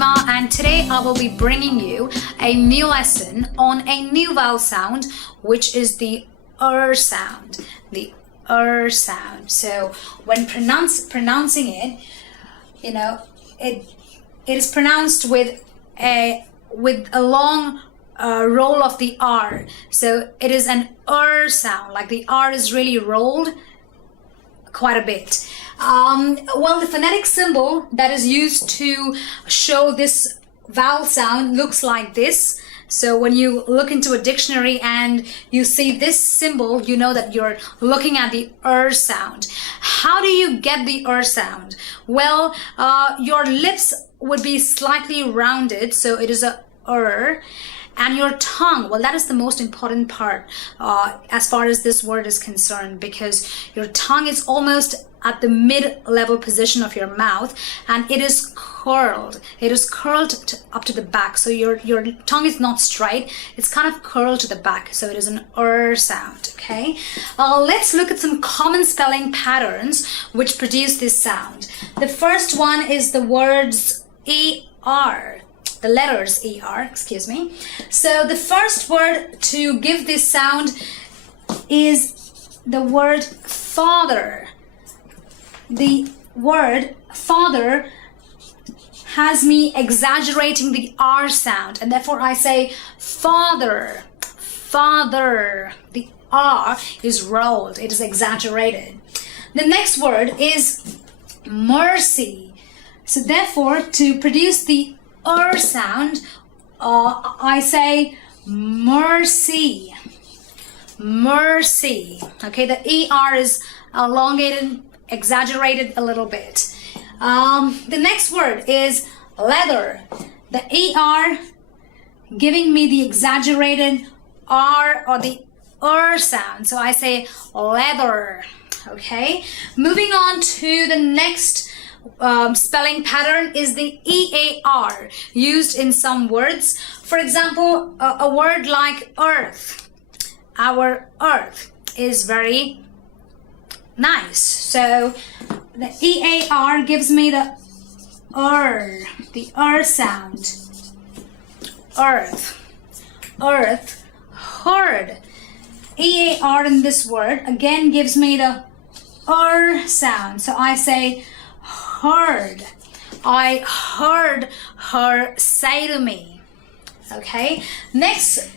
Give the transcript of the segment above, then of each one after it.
Seema, and today I will be bringing you a new lesson on a new vowel sound, which is the sound. The sound. So when pronouncing it, it is pronounced with a long roll of the R. So it is an sound, like the R is really rolled quite a bit. Well, the phonetic symbol that is used to show this vowel sound looks like this. So when you look into a dictionary and you see this symbol, you know that you're looking at the sound. How do you get the sound? Well, your lips would be slightly rounded, so it is a and your tongue, well, that is the most important part as far as this word is concerned, because your tongue is almost at the mid-level position of your mouth, and it is curled. It is curled up to the back, so your tongue is not straight. It's kind of curled to the back, so it is an sound. Okay, let's look at some common spelling patterns which produce this sound. The first one is the words er. The letters ER, excuse me. So the first word to give this sound is the word father. The word father has me exaggerating the R sound, and therefore I say father, father. The R is rolled, it is exaggerated. The next word is mercy. So therefore, to produce the sound, I say mercy, mercy. Okay, the ER is elongated, exaggerated a little bit. The next word is leather. The ER giving me the exaggerated R or the sound, so I say leather. Okay, moving on to the next spelling pattern is the EAR used in some words. For example, a word like earth. Our earth is very nice. So the EAR gives me the sound. Earth, earth, heard. EAR in this word again gives me the sound. So I say heard. I heard her say to me. Okay. Next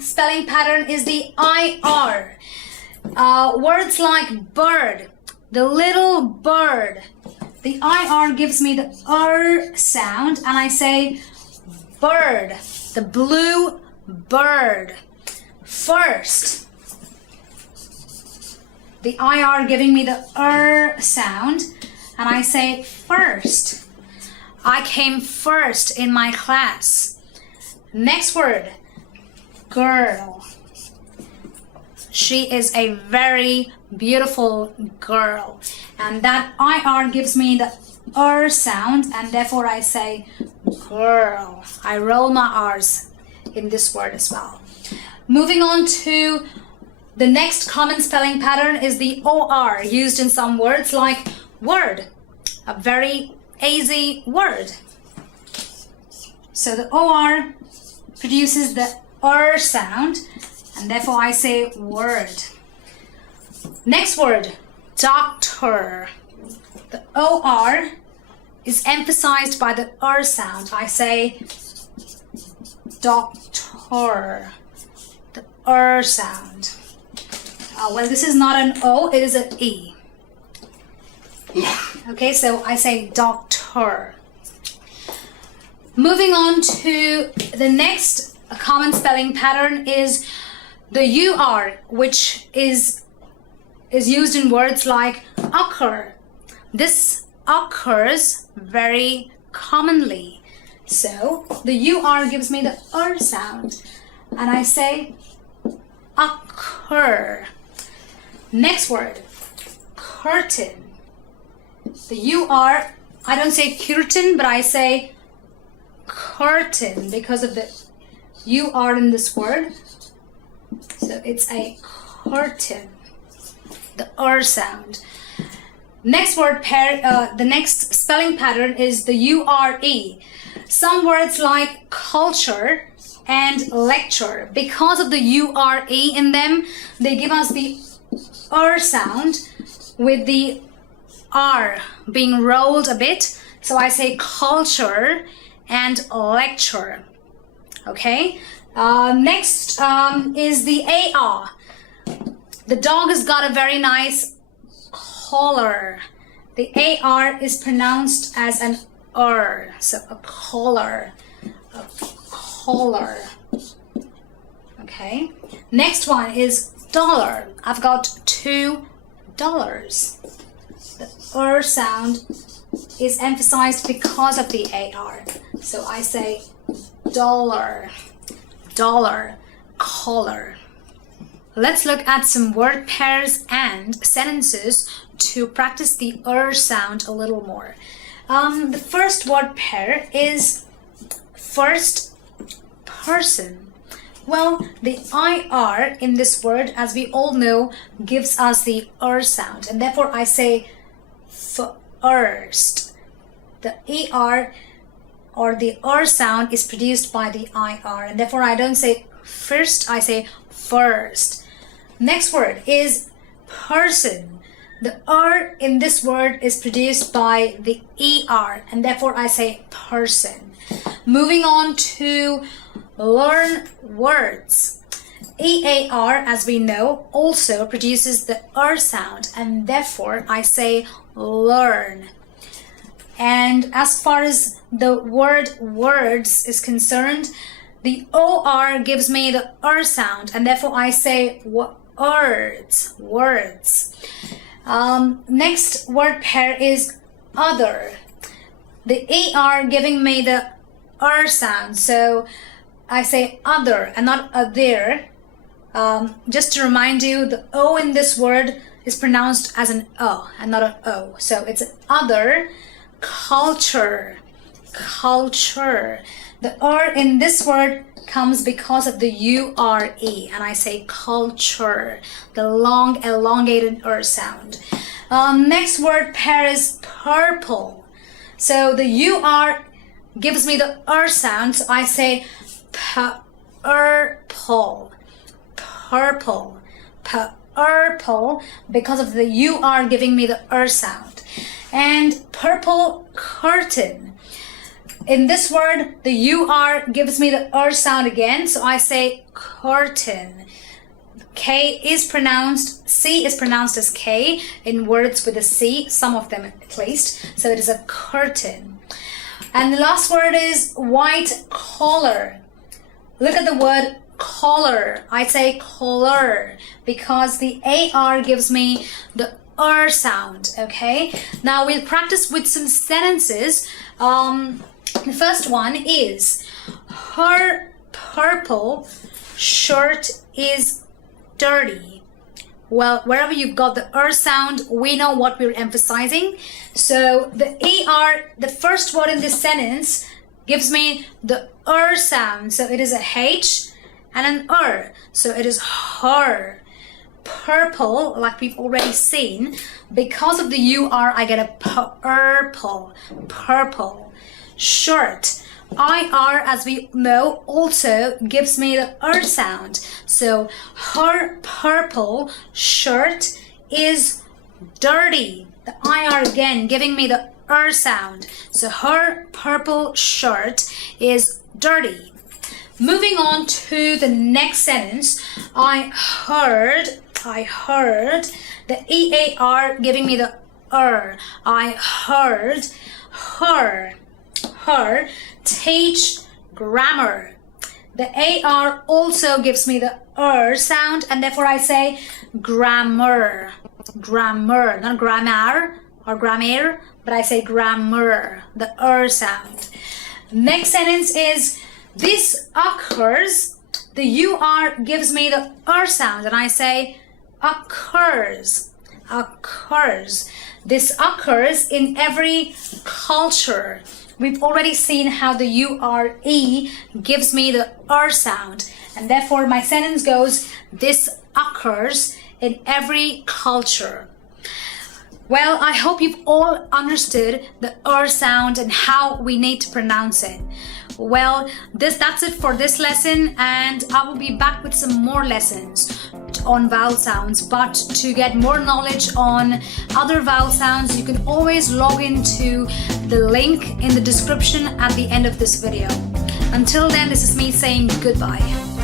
spelling pattern is the IR. Words like bird, the little bird. The IR gives me the sound, and I say bird, the blue bird. First. The IR giving me the sound, and I say first. I came first in my class. Next word, girl. She is a very beautiful girl. And that IR gives me the sound, and therefore I say girl. I roll my R's in this word as well. Moving on to the next common spelling pattern is the OR used in some words like word, a very easy word. So the OR produces the sound, and therefore I say word. Next word, doctor. The OR is emphasized by the sound. I say doctor, the sound. Well, this is not an O, it is an E. Okay, so I say doctor. Moving on to the next common spelling pattern is the UR, which is used in words like occur. This occurs very commonly. So the UR gives me the sound, and I say occur. Next word, curtain. The UR, I don't say curtain, but I say curtain because of the UR in this word. So it's a curtain, the sound. Next word pair, the next spelling pattern is the URE. some words like culture and lecture, because of the URE in them, they give us the sound with the R being rolled a bit. So I say culture and lecture. Okay. Next is the AR. The dog has got a very nice collar. The AR is pronounced as an so a collar, a collar. Okay. Next one is dollar. I've got $2. The sound is emphasized because of the AR. So I say dollar, dollar, collar. Let's look at some word pairs and sentences to practice the sound a little more. The first word pair is first person. Well, the IR in this word, as we all know, gives us the sound, and therefore I say first. The ER or the sound is produced by the IR, and therefore I don't say first, I say first. Next word is person. The in this word is produced by the ER, and therefore I say person. Moving on to learn words. EAR, as we know, also produces the sound, and therefore I say learn. And as far as the word words is concerned, the OR gives me the sound, and therefore I say words, words. Next word pair is other. The AR giving me the sound, so I say other and not other. Just to remind you, the O in this word is pronounced as an O and not an O. So it's other, culture, culture. The in this word comes because of the URE, and I say culture, the long elongated sound. Next word pair is purple. So the UR gives me the sound, so I say purple, purple, purple, because of the UR giving me the sound. And purple curtain. In this word, the UR gives me the sound again, so I say curtain. K is pronounced, C is pronounced as K in words with a C, some of them at least, so it is a curtain. And the last word is white collar. Look at the word collar. I say collar because the AR gives me the sound, okay? Now we'll practice with some sentences. The first one is, her purple shirt is dirty. Well, wherever you've got the sound, we know what we're emphasizing. So the the first word in this sentence gives me the sound. So it is a H and an So it is her. Purple, like we've already seen, because of the UR, I get a purple, purple. Shirt, IR, as we know, also gives me the sound. So her purple shirt is dirty. The IR again giving me the sound. So her purple shirt is dirty. Moving on to the next sentence, I heard the EAR giving me the I heard her teach grammar. The AR also gives me the sound, and therefore I say grammar, grammar, not grammar or grammar, but I say grammar, the sound. Next sentence is, this occurs. The UR gives me the sound, and I say occurs, occurs. This occurs in every culture. We've already seen how the URE gives me the sound, and therefore my sentence goes, this occurs in every culture. Well, I hope you've all understood the sound and how we need to pronounce it. Well, that's it for this lesson, and I will be back with some more lessons on vowel sounds. But to get more knowledge on other vowel sounds, you can always log into the link in the description at the end of this video. Until then, this is me saying goodbye.